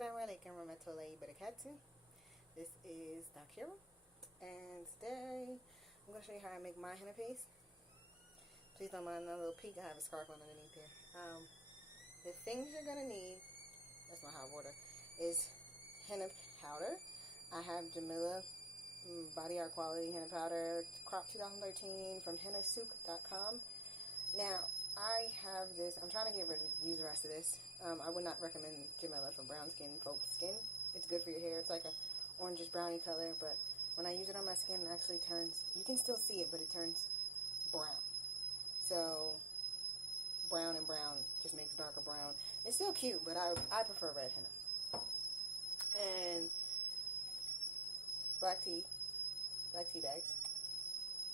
Assalamu alaikum warahmatullahi wabarakatuh. This is Dakira, and today I'm going to show you how I make my henna paste. Please don't mind a little peek, I have a scarf on underneath here. The things you're going to need, that's my hot water, is henna powder. I have Jamila Body Art Quality Henna Powder, Crop 2013 from hennasoup.com. Now, I have this, I'm trying to use the rest of this. I would not recommend Jamila for brown skin folks' skin. It's good for your hair. It's like a orangish brownie color, but when I use it on my skin, it actually turns, you can still see it, but it turns brown. So, brown and brown just makes darker brown. It's still cute, but I prefer red henna. And black tea bags,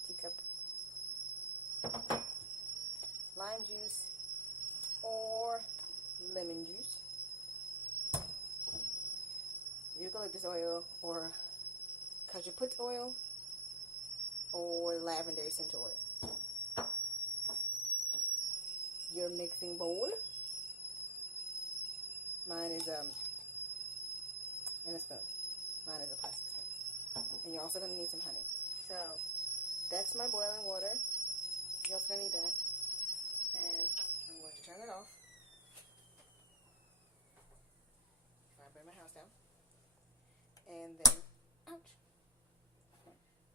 teacup, lime juice or lemon juice, eucalyptus oil or cajeput oil or lavender essential oil. Your mixing bowl, mine is in a spoon, mine is a plastic spoon, and you're also going to need some honey. So that's my boiling water. You're also going to need that. And I'm going to turn it off before I burn my house down. And then, ouch,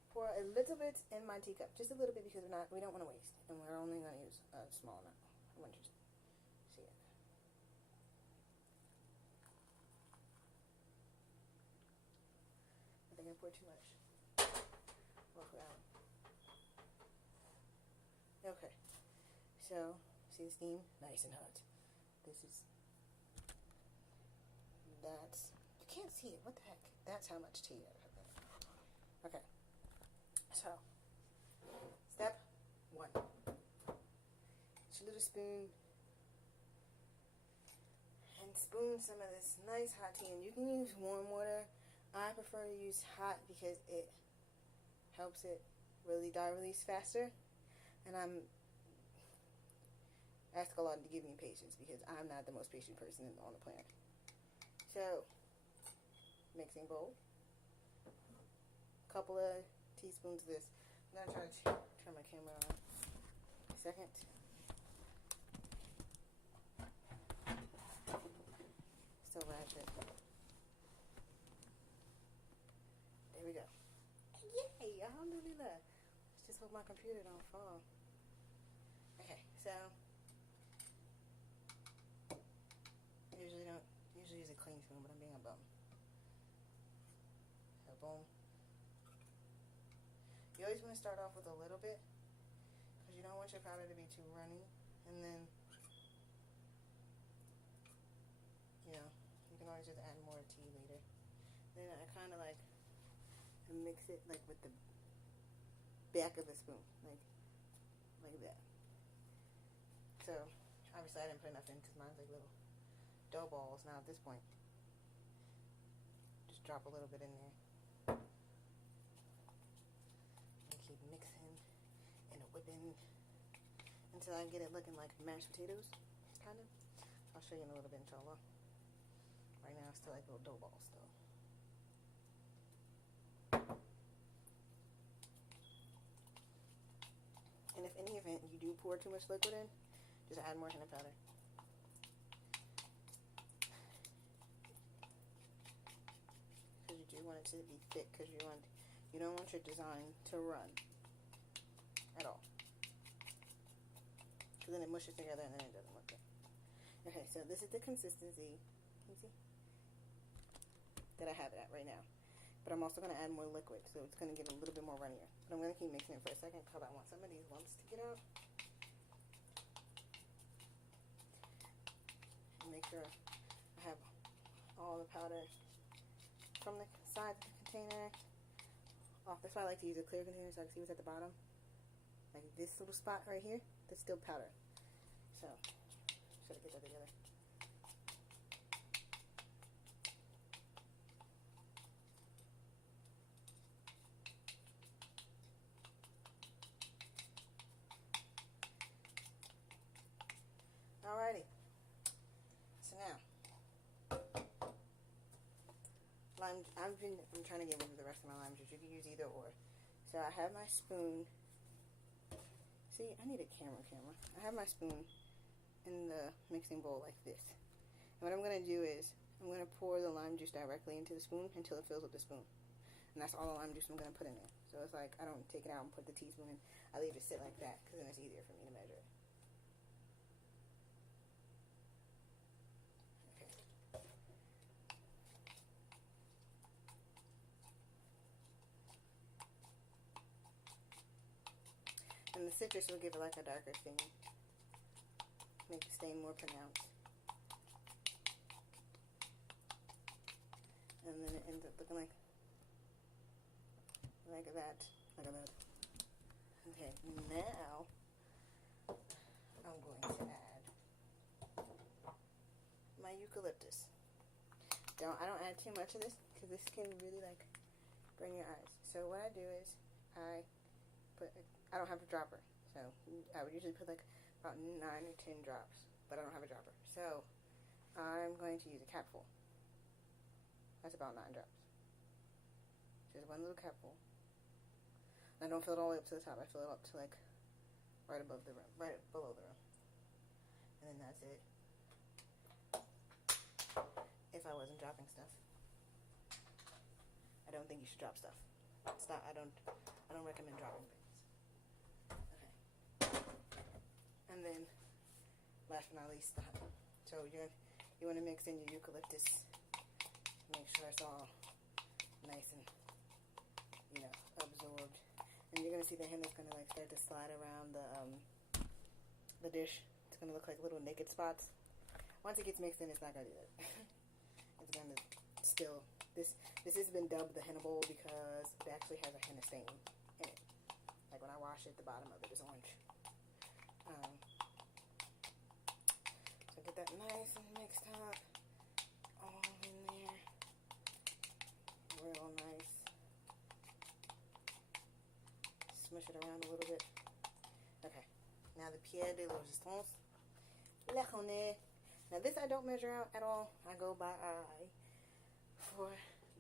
pour a little bit in my teacup, just a little bit, because we don't want to waste, and we're only going to use a small amount. I want you to see it. I think I poured too much. Okay. So, see the steam? Nice and hot. That's, you can't see it, what the heck? That's how much tea I have there. Okay. So, step 1. Get your little spoon and spoon some of this nice hot tea. And you can use warm water. I prefer to use hot because it helps it really dye release faster. And I'm ask Allah to give me patience because I'm not the most patient person on the planet. So, mixing bowl, couple of teaspoons of this. I'm going to try to turn my camera on. Second. Still ratchet. There we go. Yay! Alhamdulillah. Let's just hope my computer don't fall. Okay, so usually use a clean spoon, but I'm being a bum. So boom. You always want to start off with a little bit because you don't want your powder to be too runny, and then you can always just add more tea later. Then I kind of like mix it like with the back of the spoon, like that. So obviously I didn't put enough in because mine's like little dough balls. Now at this point, just drop a little bit in there and keep mixing and whipping until I get it looking like mashed potatoes, kind of. I'll show you in a little bit, inshallah. Right now it's still like little dough balls though. And if any event you do pour too much liquid in, just add more henna powder. Because you do want it to be thick, because you don't want your design to run at all. Because then it mushes together and then it doesn't look good. Okay, so this is the consistency, can you see, that I have it at right now. But I'm also going to add more liquid, so it's going to get a little bit more runnier. But I'm going to keep mixing it for a second because I want some of these lumps to get out. And make sure I have all the powder from the side of the container off. That's why I like to use a clear container so I can see what's at the bottom. Like this little spot right here, that's still powder. So, should I get that together? Alrighty. So now, I'm trying to get rid of the rest of my lime juice. You can use either or. So I have my spoon. See, I need a camera. I have my spoon in the mixing bowl like this. And what I'm going to do is I'm going to pour the lime juice directly into the spoon until it fills with the spoon. And that's all the lime juice I'm going to put in there. So it's like I don't take it out and put the teaspoon in. I leave it sit like that because then it's easier for me to measure it. Okay. And the citrus will give it like a darker stain. Make the stain more pronounced. And then it ends up looking like that. Okay, now I'm going to add my eucalyptus. I don't add too much of this because this can really like burn your eyes. So what I do is I don't have a dropper, so I would usually put like about 9 or 10 drops, but I don't have a dropper. So I'm going to use a capful. That's about 9 drops. Just one little capful. I don't fill it all the way up to the top. I fill it up to like right above the rim, right below the rim. And then that's it. If I wasn't dropping stuff. I don't think you should drop stuff. It's not, I don't recommend dropping things. Okay. And then last but not least, the honey. So you want to mix in your eucalyptus. Make sure it's all nice and, absorbed. And you're going to see the henna's going to like start to slide around the dish. It's going to look like little naked spots. Once it gets mixed in, it's not going to do that. It's going to still, this has been dubbed the henna bowl because it actually has a henna stain in it. Like when I wash it, the bottom of it is orange. So get that nice and mixed up. All in there. Real nice. Smush it around a little bit. Okay. Now the pierre de resistance. Le honey. Now this I don't measure out at all. I go by eye. For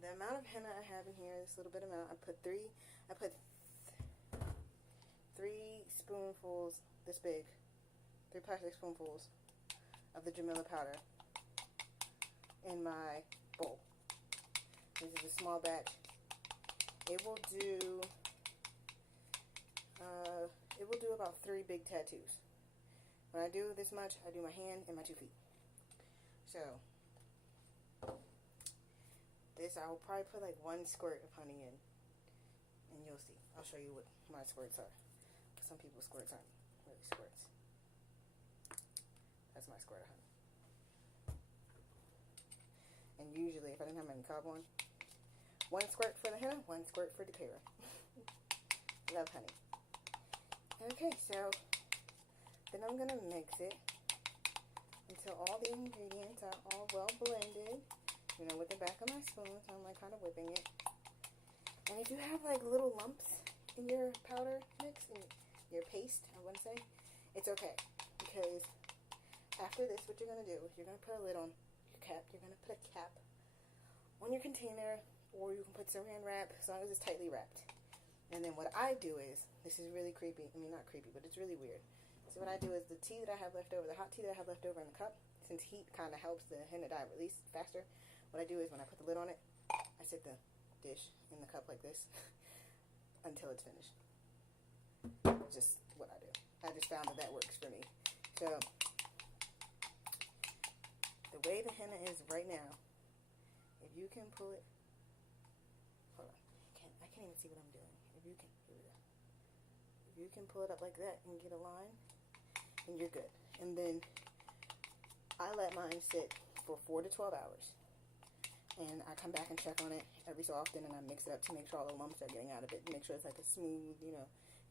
the amount of henna I have in here, this little bit amount, I put three spoonfuls this big. 3 plastic spoonfuls of the Jamila powder in my bowl. This is a small batch. It will do about 3 big tattoos. When I do this much, I do my hand and my 2 feet. So this I will probably put like 1 squirt of honey in, and you'll see. I'll show you what my squirts are. Some people's squirts aren't really squirts. That's my squirt of honey. And usually, if I didn't have my cob on, 1 squirt for the henna, 1 squirt for the para. Love honey. Okay, so then I'm gonna mix it until all the ingredients are all well blended. With the back of my spoon, so I'm like kind of whipping it. And if you have like little lumps in your powder mix, in your paste, I want to say, it's okay. Because after this, what you're going to do is you're going to put a lid on your cap. You're going to put a cap on your container, or you can put saran wrap as long as it's tightly wrapped. And then what I do is, this is really creepy. I mean, not creepy, but it's really weird. So what I do is the tea that I have left over, the hot tea that I have left over in the cup, since heat kind of helps the henna dye release faster, what I do is when I put the lid on it, I sit the dish in the cup like this until it's finished. It's just what I do. I just found that works for me. So the way the henna is right now, if you can pull it, hold on, I can't even see what I'm doing. If you can, here we go. If you can pull it up like that and get a line, and you're good. And then I let mine sit for 4 to 12 hours. And I come back and check on it every so often, and I mix it up to make sure all the lumps are getting out of it. Make sure it's like a smooth,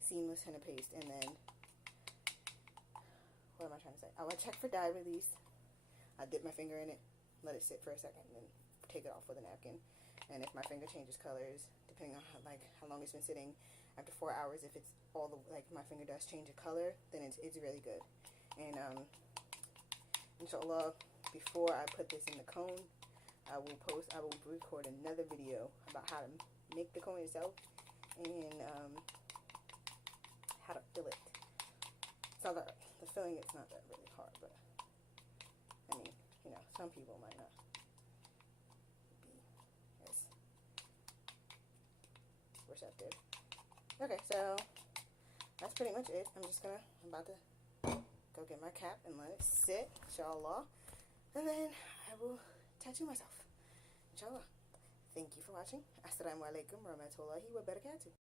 seamless henna paste. And then, what am I trying to say? I would check for dye release. I dip my finger in it, let it sit for a second, and then take it off with a napkin. And if my finger changes colors, depending on how long it's been sitting, after 4 hours, if it's all the my finger does change a color, then it's really good. And inshallah, before I put this in the cone, I will record another video about how to make the comb yourself and how to fill it. It's not that, the filling it's not that really hard, but I mean, you know, some people might not be as receptive. Okay, so that's pretty much it. I'm about to go get my cap and let it sit, inshallah, and then I will tattoo myself, inshallah. Thank you for watching. Assalamu alaikum warahmatullahi wabarakatuh.